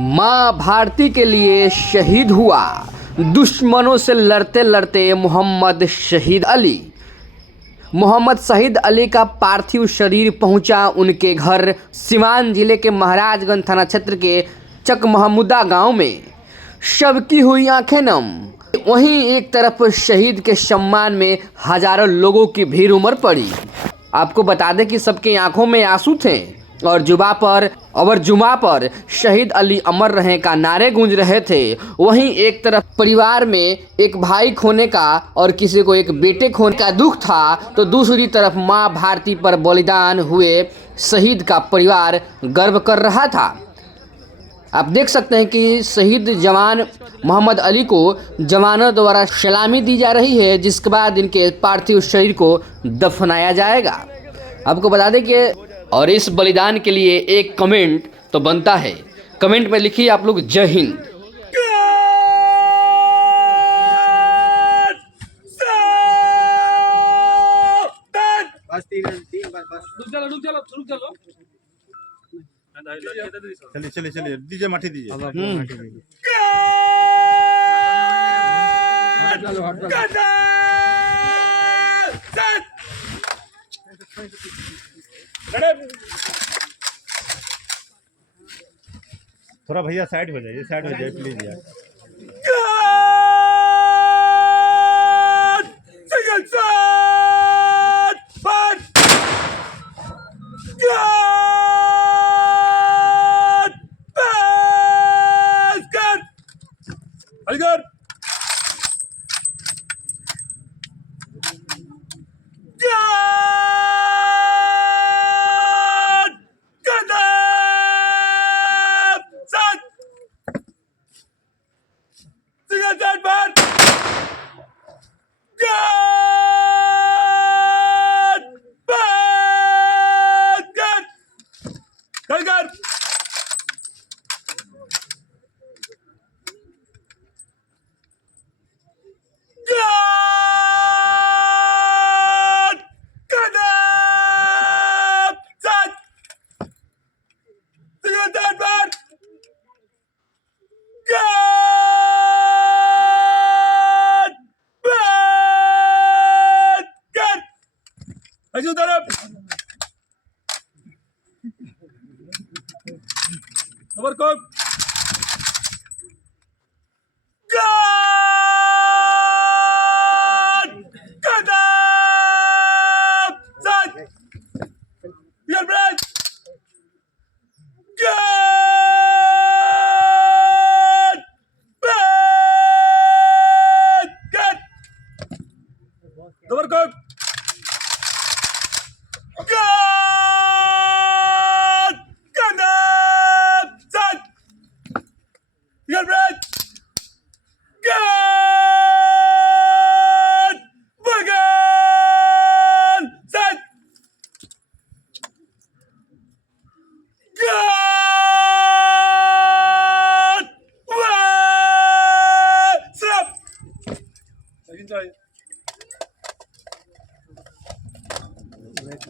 मां भारती के लिए शहीद हुआ दुश्मनों से लड़ते लड़ते मोहम्मद शहीद अली। मोहम्मद शहीद अली का पार्थिव शरीर पहुंचा उनके घर सिवान जिले के महाराजगंज थाना क्षेत्र के चक महमूदा गांव में। शव की हुई आंखें नम। वहीं एक तरफ शहीद के सम्मान में हजारों लोगों की भीड़ उमड़ पड़ी। आपको बता दें कि सबके आंखों में आंसू थे और जुमा पर शहीद अली अमर रहे का नारे गूंज रहे थे। वहीं एक तरफ परिवार में एक भाई खोने का और किसी को एक बेटे खोने का दुख था, तो दूसरी तरफ मां भारती पर बलिदान हुए शहीद का परिवार गर्व कर रहा था। आप देख सकते हैं कि शहीद जवान मोहम्मद अली को जवानों द्वारा सलामी दी जा रही है, जिसके बाद इनके पार्थिव शरीर को दफनाया जाएगा। आपको बता दें कि और इस बलिदान के लिए एक कमेंट तो बनता है। कमेंट में लिखिए आप लोग जय हिंद। चलिए चलिए दीजिए माटी दीजिए। थोड़ा भैया साइड हो जाइए प्लीज यार। Aligar! Maju taraf. Nomor kod. God! Kadam! Sat! Your breath! God! Bad! God! Nomor kod. God! Kadam! Sat! Your breath! God! Bagan! Sat! God! Stop! Lagi try. Wait.